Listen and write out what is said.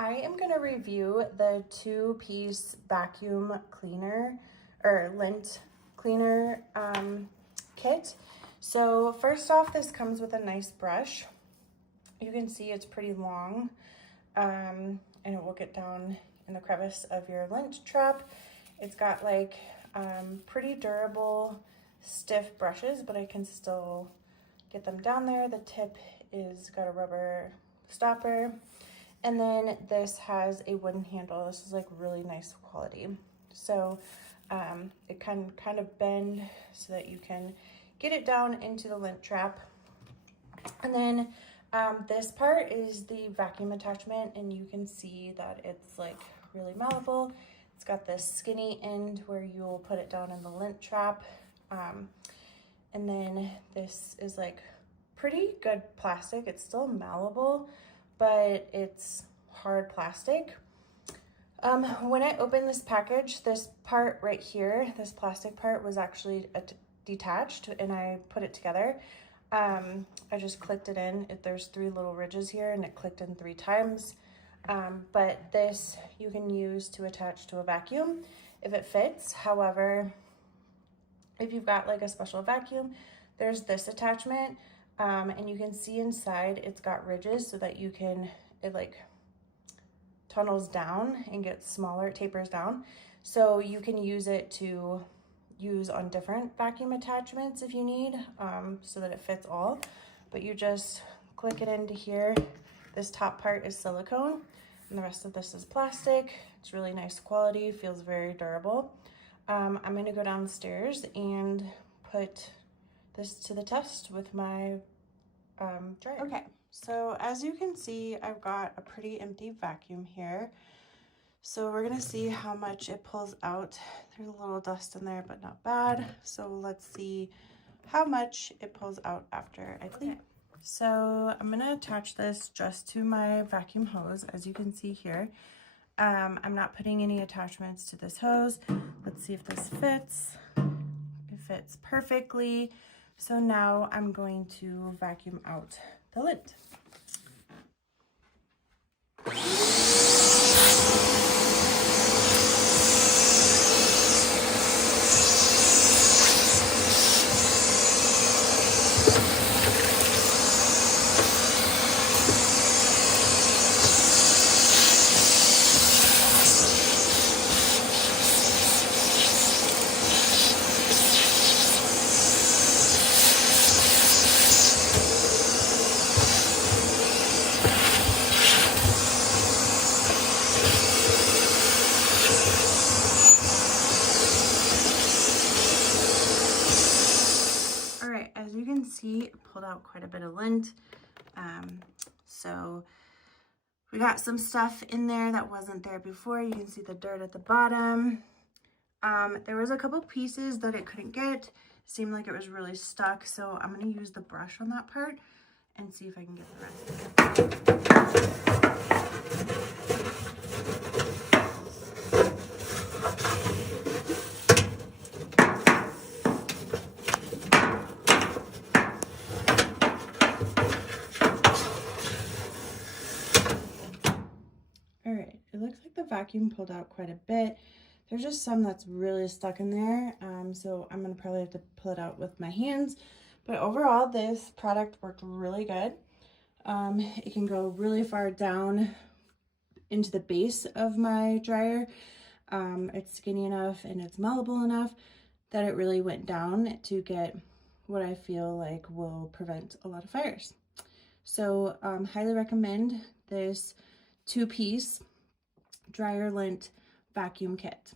I am going to review the 2-piece vacuum cleaner or lint cleaner kit. So first off, this comes with a nice brush. You can see it's pretty long, and it will get down in the crevice of your lint trap. It's got like pretty durable, stiff brushes, but I can still get them down there. The tip is got a rubber stopper. And then this has a wooden handle. This is like really nice quality. So it can kind of bend so that you can get it down into the lint trap. And then this part is the vacuum attachment, and you can see that it's like really malleable. It's got this skinny end where you'll put it down in the lint trap. And then this is like pretty good plastic. It's still malleable, but it's hard plastic. When I opened this package, this part right here, this plastic part was actually detached, and I put it together. I just clicked it in. There's 3 little ridges here, and it clicked in 3 times. But this you can use to attach to a vacuum if it fits. However, if you've got like a special vacuum, there's this attachment. And you can see inside it's got ridges so that it like tunnels down and gets smaller, it tapers down. So you can use it to use on different vacuum attachments if you need, so that it fits all. But you just click it into here. This top part is silicone and the rest of this is plastic. It's really nice quality, feels very durable. I'm gonna go downstairs and put this to the test with my dryer. Okay, so as you can see, I've got a pretty empty vacuum here. So we're gonna see how much it pulls out. There's a little dust in there, but not bad. So let's see how much it pulls out after I clean. Okay. So I'm gonna attach this just to my vacuum hose, as you can see here. I'm not putting any attachments to this hose. Let's see if this fits. It fits perfectly. So now I'm going to vacuum out the lint. As you can see, it pulled out quite a bit of lint. So we got some stuff in there that wasn't there before. You can see the dirt at the bottom. There was a couple pieces that it couldn't get. It seemed like it was really stuck. So I'm going to use the brush on that part and see if I can get the rest. It looks like the vacuum pulled out quite a bit. There's just some that's really stuck in there, so I'm gonna probably have to pull it out with my hands. But overall, this product worked really good. It can go really far down into the base of my dryer. It's skinny enough and it's malleable enough that it really went down to get what I feel like will prevent a lot of fires. So highly recommend this 2-piece dryer lint vacuum kit.